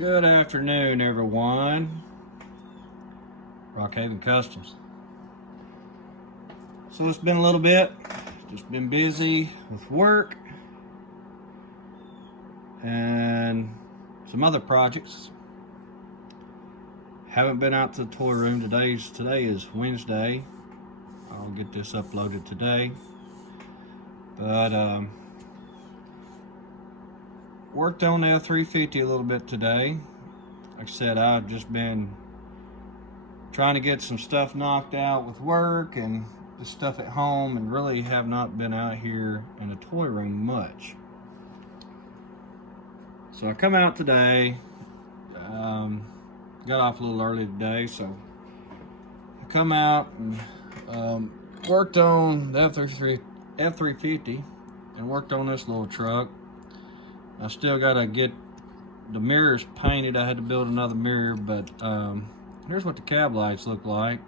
Good afternoon, everyone. Rockhaven Customs. So it's been a little bit, just been busy with work and some other projects. Haven't been out to the toy room. Today is Wednesday. I'll get this uploaded today. But worked on the F350 a little bit today. Like I said, I've just been trying to get some stuff knocked out with work and the stuff at home, and really have not been out here in the toy room much. So I come out today, got off a little early today, so I come out and worked on the F350 and worked on this little truck. I still gotta get the mirrors painted. I had to build another mirror, but here's what the cab lights look like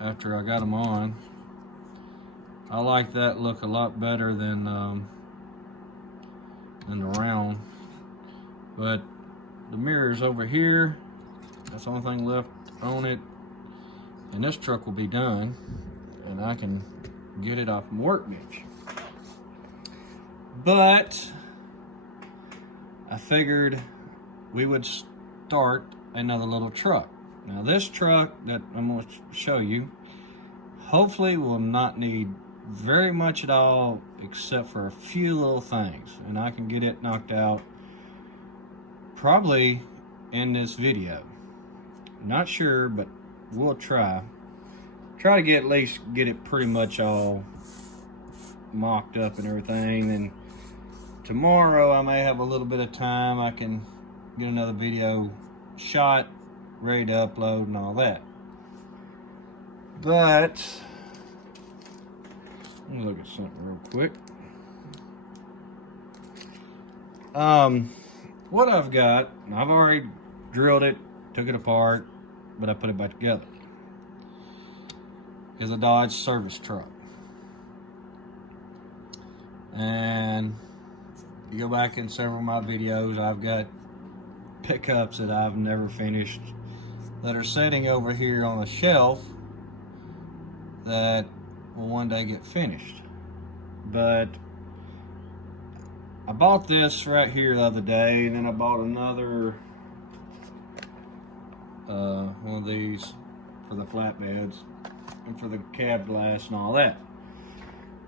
after I got them on. I like that look a lot better than the round. But the mirrors over here, that's the only thing left on it, and this truck will be done, and I can get it off my workbench. But I figured we would start another little truck. Now this truck that I'm going to show you hopefully will not need very much at all, except for a few little things, and I can get it knocked out probably in this video. Not sure, but we'll try to get at least get it pretty much all mocked up and everything. And tomorrow I may have a little bit of time. I can get another video shot, ready to upload and all that. But let me look at something real quick. What I've got, I've already drilled it, took it apart, but I put it back together, is a Dodge service truck. And you go back in several of my videos, I've got pickups that I've never finished that are sitting over here on a shelf that will one day get finished. But I bought this right here the other day, and then I bought another one of these for the flatbeds and for the cab glass and all that.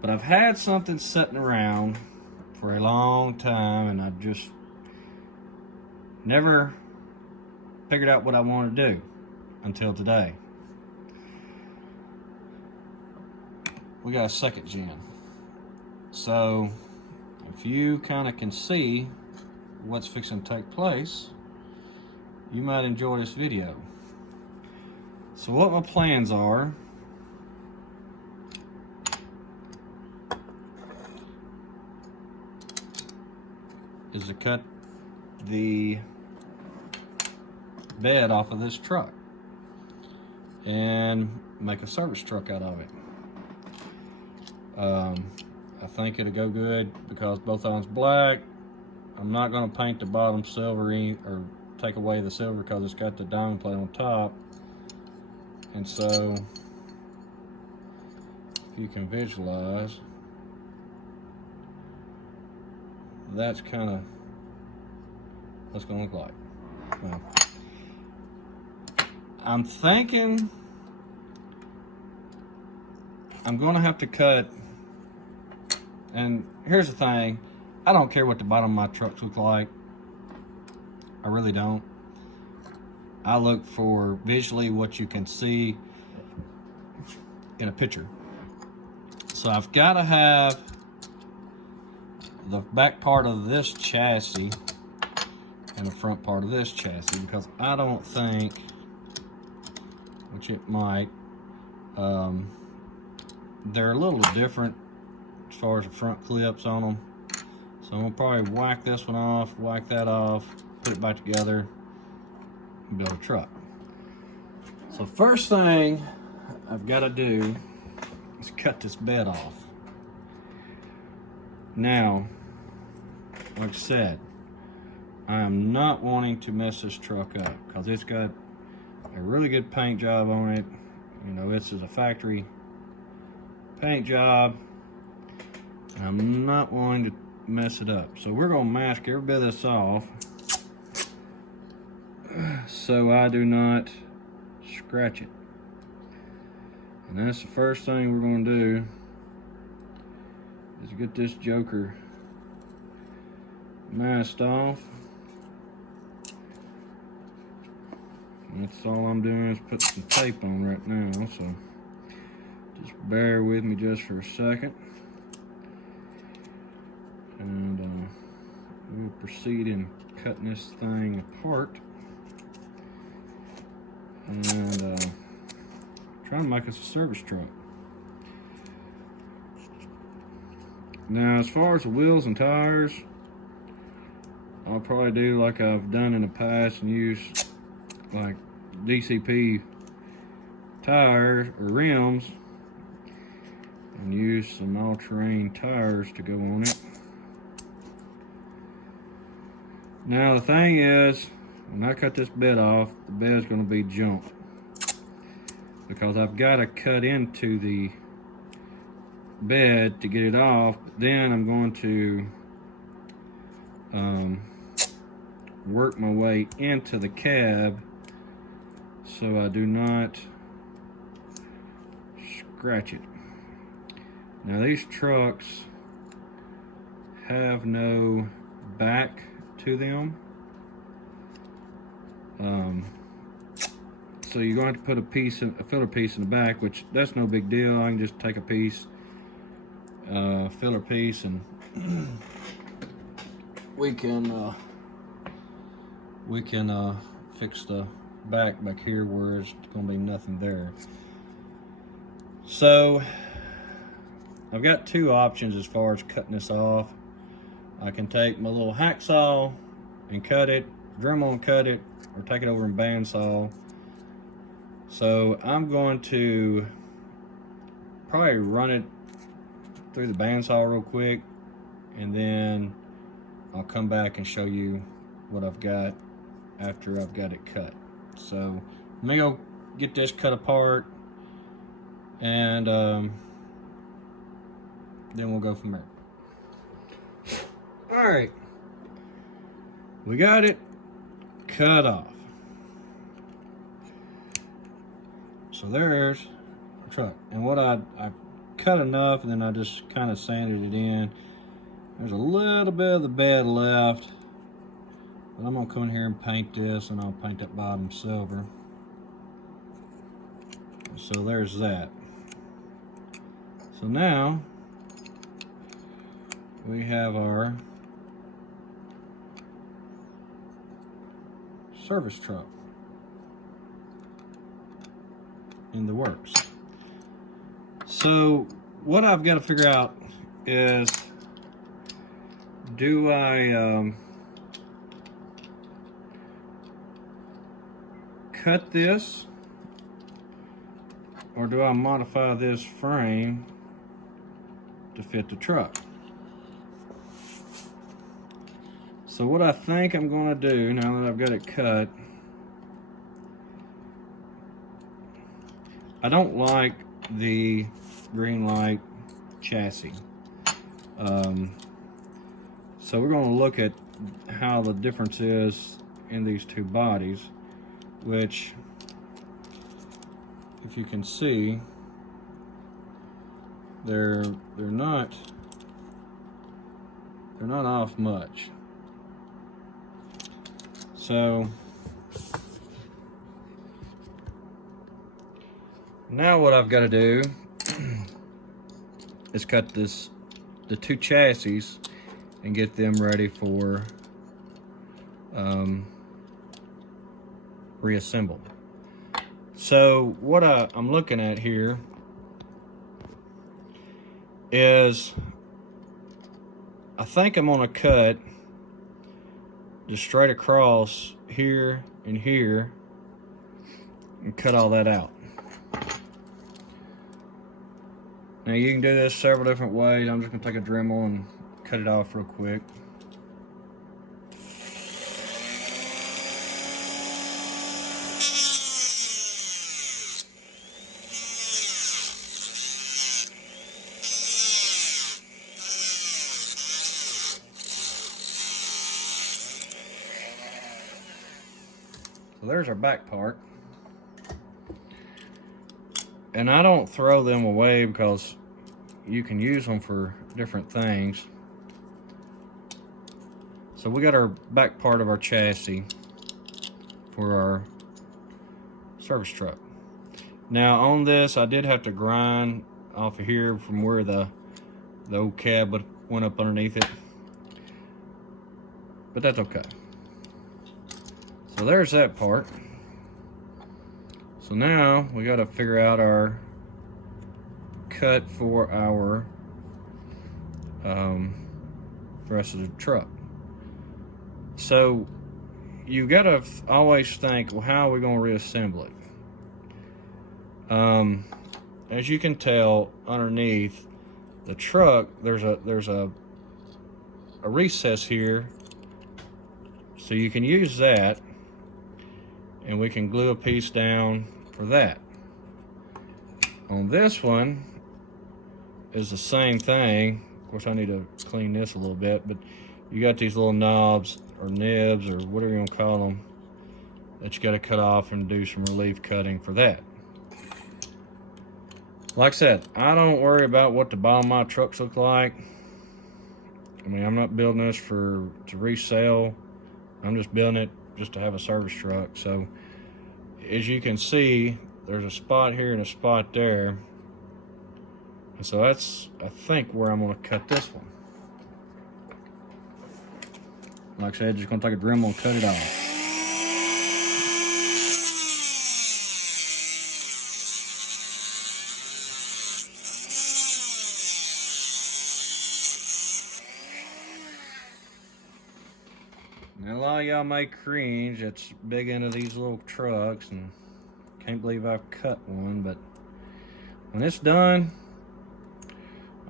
But I've had something sitting around for a long time, and I just never figured out what I want to do until today. We got a second gen. So if you kind of can see what's fixing to take place, you might enjoy this video. So what my plans are is to cut the bed off of this truck and make a service truck out of it. I think it'll go good because both of them's black. I'm not going to paint the bottom silvery or take away the silver because it's got the diamond plate on top. And so if you can visualize, that's kind of what it's going to look like. Now, I'm thinking I'm going to have to cut. And here's the thing, I don't care what the bottom of my trucks look like. I really don't. I look for visually what you can see in a picture. So I've got to have the back part of this chassis and the front part of this chassis, because I don't think, which it might, they're a little different as far as the front clips on them. So I'm gonna probably whack this one off, whack that off, put it back together, and build a truck. So first thing I've got to do is cut this bed off. Now, like I said, I am not wanting to mess this truck up because it's got a really good paint job on it. You know, this is a factory paint job. I'm not wanting to mess it up. So we're gonna mask every bit of this off so I do not scratch it. And that's the first thing we're gonna do is get this joker masked off. And that's all I'm doing is put some tape on right now, so just bear with me just for a second. And we'll proceed in cutting this thing apart and trying to make us a service truck. Now, as far as the wheels and tires, I'll probably do like I've done in the past and use like DCP tires or rims and use some all-terrain tires to go on it. Now the thing is, when I cut this bed off, the bed's going to be jumped because I've got to cut into the bed to get it off. But then I'm going to work my way into the cab so I do not scratch it. Now these trucks have no back to them, so you're going to have to put a filler piece in the back, which that's no big deal. I can just take a piece, filler piece, and we can fix the back here where there's going to be nothing there. So I've got two options as far as cutting this off. I can take my little hacksaw and cut it, Dremel and cut it, or take it over and bandsaw. So I'm going to probably run it through the bandsaw real quick, and then I'll come back and show you what I've got after I've got it cut. So let me go get this cut apart, and then we'll go from there. All right, we got it cut off. So there's the truck, and what I cut enough, and then I just kind of sanded it in. There's a little bit of the bed left, but I'm gonna come in here and paint this, and I'll paint that bottom silver. So there's that. So now we have our service truck in the works. So what I've got to figure out is, do I cut this, or do I modify this frame to fit the truck? So what I think I'm going to do, now that I've got it cut, I don't like the green light chassis. So we're going to look at how the difference is in these two bodies, which, if you can see, they're not off much. So now what I've got to do is cut the two chassis and get them ready for reassemble. So what I'm looking at here is, I think I'm gonna cut just straight across here and here and cut all that out. Now you can do this several different ways. I'm just gonna take a Dremel and cut it off real quick. So there's our back part. And I don't throw them away because you can use them for different things. So we got our back part of our chassis for our service truck. Now on this, I did have to grind off of here from where the old cab went up underneath it, but that's okay. So there's that part. So now we got to figure out our cut for our rest of the truck. So you got to always think, well, how are we going to reassemble it? As you can tell underneath the truck, there's a recess here, so you can use that, and we can glue a piece down for that. On this one is the same thing. Of course, I need to clean this a little bit, but you got these little knobs or nibs or whatever you want to call them that you got to cut off and do some relief cutting for that. Like I said, I don't worry about what the bottom of my trucks look like. I mean, I'm not building this to resell. I'm just building it just to have a service truck. So as you can see, there's a spot here and a spot there. And so that's, I think, where I'm gonna cut this one. Like I said, just gonna take a Dremel and cut it off. Now, a lot of y'all may cringe that's big into these little trucks and can't believe I've cut one, but when it's done,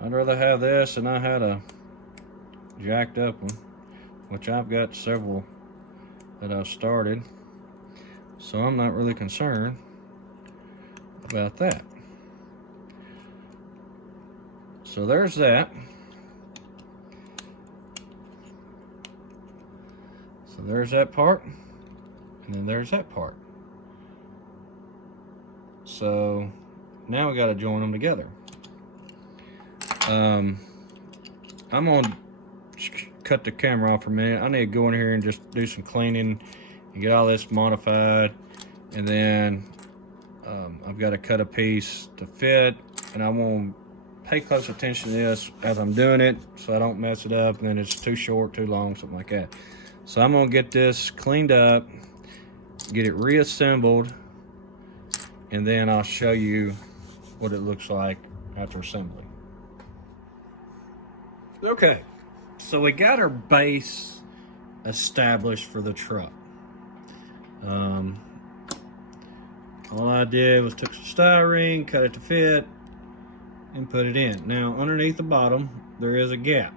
I'd rather have this than I had a jacked up one, which I've got several that I've started, so I'm not really concerned about that. So there's that. So there's that part, and then there's that part. So now we got to join them together. I'm gonna cut the camera off for a minute. I need to go in here and just do some cleaning and get all this modified, and then I've got to cut a piece to fit, and I want to pay close attention to this as I'm doing it so I don't mess it up and then it's too short, too long, something like that. So I'm gonna get this cleaned up, get it reassembled, and then I'll show you what it looks like after assembly. Okay, so we got our base established for the truck. All I did was took some styrene, cut it to fit, and put it in. Now, underneath the bottom, there is a gap,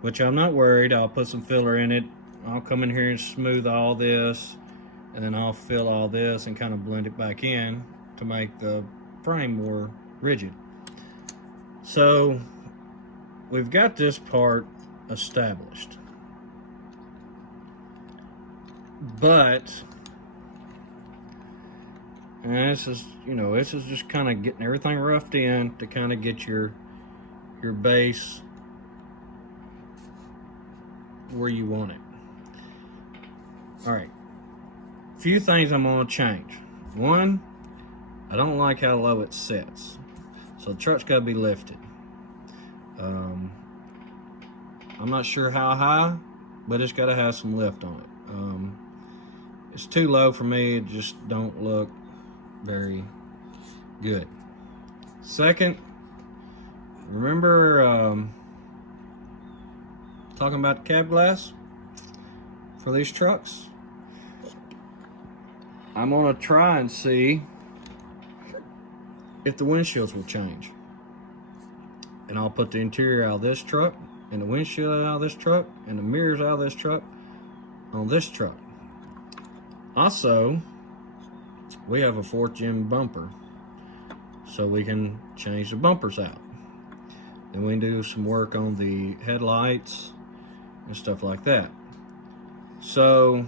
which I'm not worried. I'll put some filler in it. I'll come in here and smooth all this, and then I'll fill all this and kind of blend it back in to make the frame more rigid. So we've got this part established, but and this is, you know, this is just kind of getting everything roughed in to kind of get your base where you want it. All right, a few things I'm gonna change. One, I don't like how low it sits, so the truck's gotta be lifted. I'm not sure how high, but it's gotta have some lift on it. It's too low for me, it just don't look very good. Second, remember talking about the cab glass for these trucks? I'm gonna try and see if the windshields will change. And I'll put the interior out of this truck, and the windshield out of this truck, and the mirrors out of this truck on this truck. Also, we have a 4th gen bumper, so we can change the bumpers out. Then we can do some work on the headlights and stuff like that. So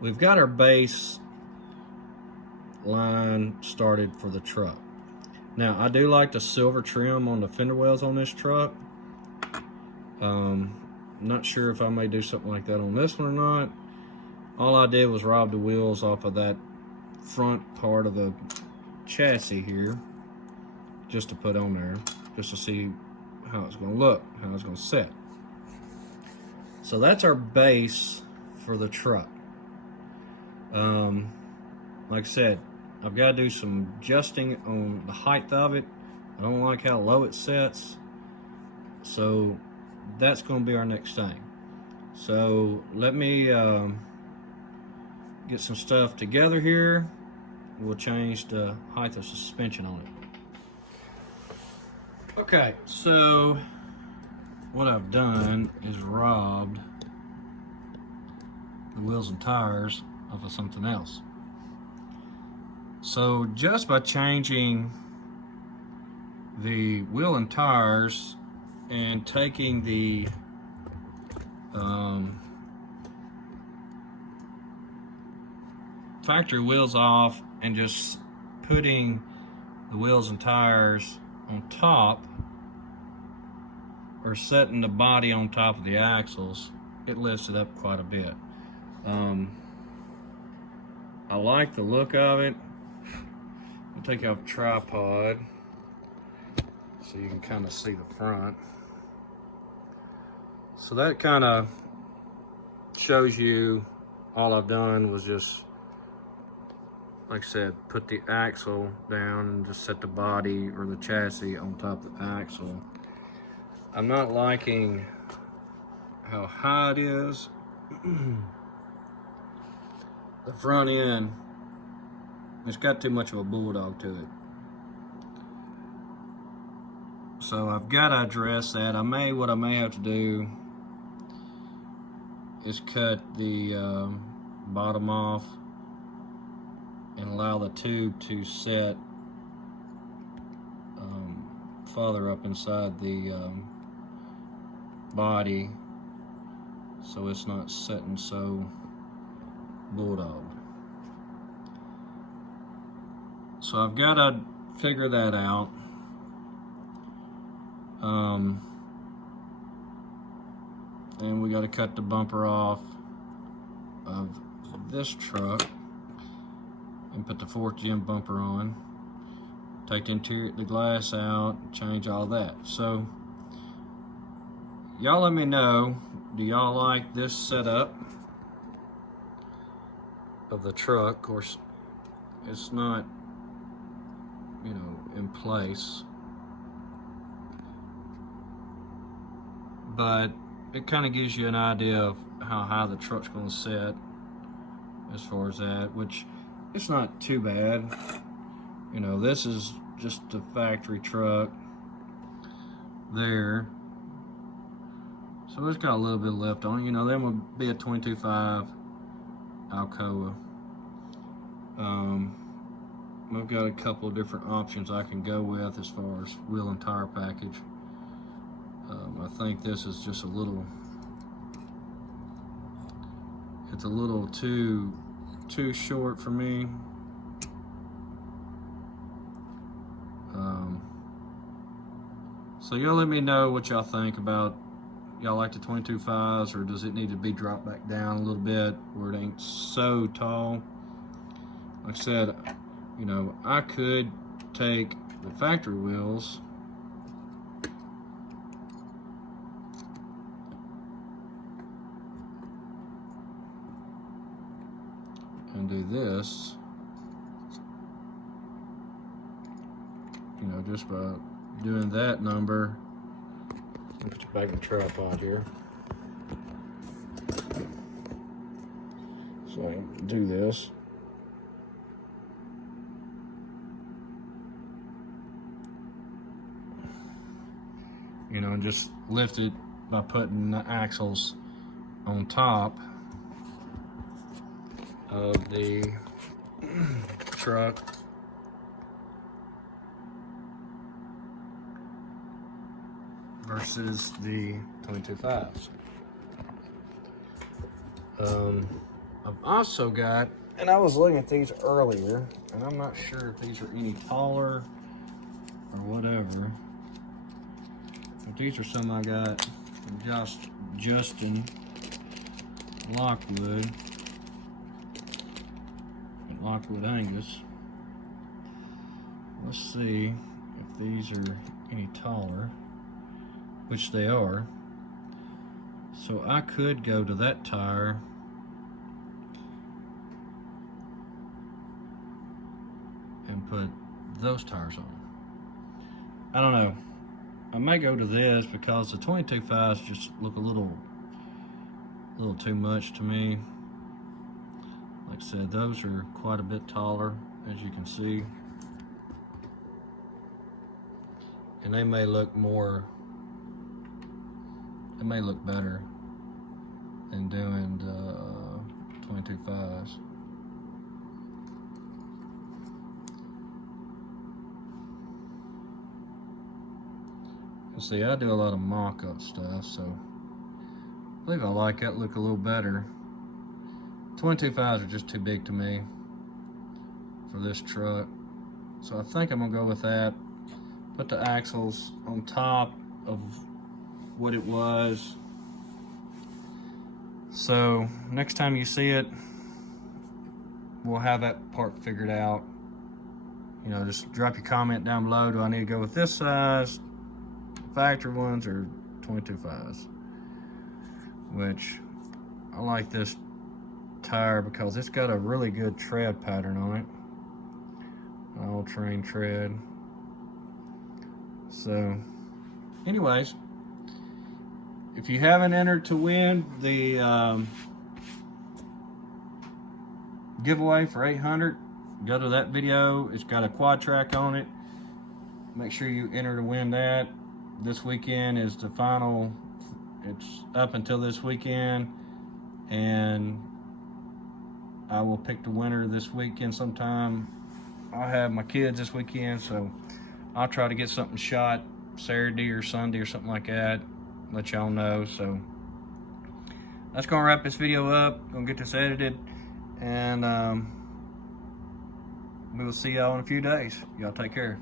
we've got our base line started for the truck. Now, I do like the silver trim on the fender wells on this truck. Not sure if I may do something like that on this one or not. All I did was rob the wheels off of that front part of the chassis here, just to put on there, just to see how it's going to look, how it's going to set. So that's our base for the truck. Like I said, I've got to do some adjusting on the height of it. I don't like how low it sets, so that's going to be our next thing. So let me get some stuff together here. We'll change the height of suspension on it. Okay, so what I've done is robbed the wheels and tires off of something else. So just by changing the wheel and tires and taking the factory wheels off and just putting the wheels and tires on top, or setting the body on top of the axles, it lifts it up quite a bit. I like the look of it. I'll take out the tripod so you can kind of see the front. So that kind of shows you all I've done was just, like I said, put the axle down and just set the body or the chassis on top of the axle. I'm not liking how high it is. The front end, it's got too much of a bulldog to it. So I've got to address that. What I may have to do is cut the bottom off and allow the tube to set farther up inside the body, so it's not setting so bulldog. So I've got to figure that out. And we got to cut the bumper off of this truck and put the 4th gen bumper on, take the glass out, change all that. So y'all let me know, do y'all like this setup of the truck? Of course, it's not, you know, in place, but it kind of gives you an idea of how high the truck's going to set as far as that, which it's not too bad. You know, this is just a factory truck there, so it's got a little bit left on it. You know, then would be a 22.5 Alcoa. We've got a couple of different options I can go with as far as wheel and tire package. I think this is just a little, it's a little too short for me. So y'all let me know what y'all think about, y'all like the 22.5s, or does it need to be dropped back down a little bit where it ain't so tall? Like I said, you know, I could take the factory wheels and do this, you know, just by doing that number. Let me put you back in the tripod here. So I can do this. You know, and just lift it by putting the axles on top of the truck. Versus the 22.5s. I've also got, and I was looking at these earlier, and I'm not sure if these are any taller or whatever. But these are some I got from Justin Lockwood at Lockwood Angus. Let's see if these are any taller, which they are. So I could go to that tire and put those tires on. I don't know. I may go to this because the 22.5s just look a little too much to me. Like I said, those are quite a bit taller, as you can see. And they may look better than doing the 22.5s. See, I do a lot of mock-up stuff, so I think I like that look a little better. 22.5s are just too big to me for this truck, so I think I'm gonna go with that. Put the axles on top of what it was. So next time you see it, we'll have that part figured out. You know, just drop your comment down below. Do I need to go with this size, factory ones, or 22.5s? Which I like this tire because it's got a really good tread pattern on it, an all-terrain tread. So anyways, if you haven't entered to win the giveaway for 800, go to that video. It's got a quad track on it. Make sure you enter to win that. This weekend is the final. It's up until this weekend, and I will pick the winner this weekend sometime. I'll have my kids this weekend, so I'll try to get something shot Saturday or Sunday or something like that. Let y'all know. So that's gonna wrap this video up. Gonna get this edited, and we will see y'all in a few days. Y'all take care.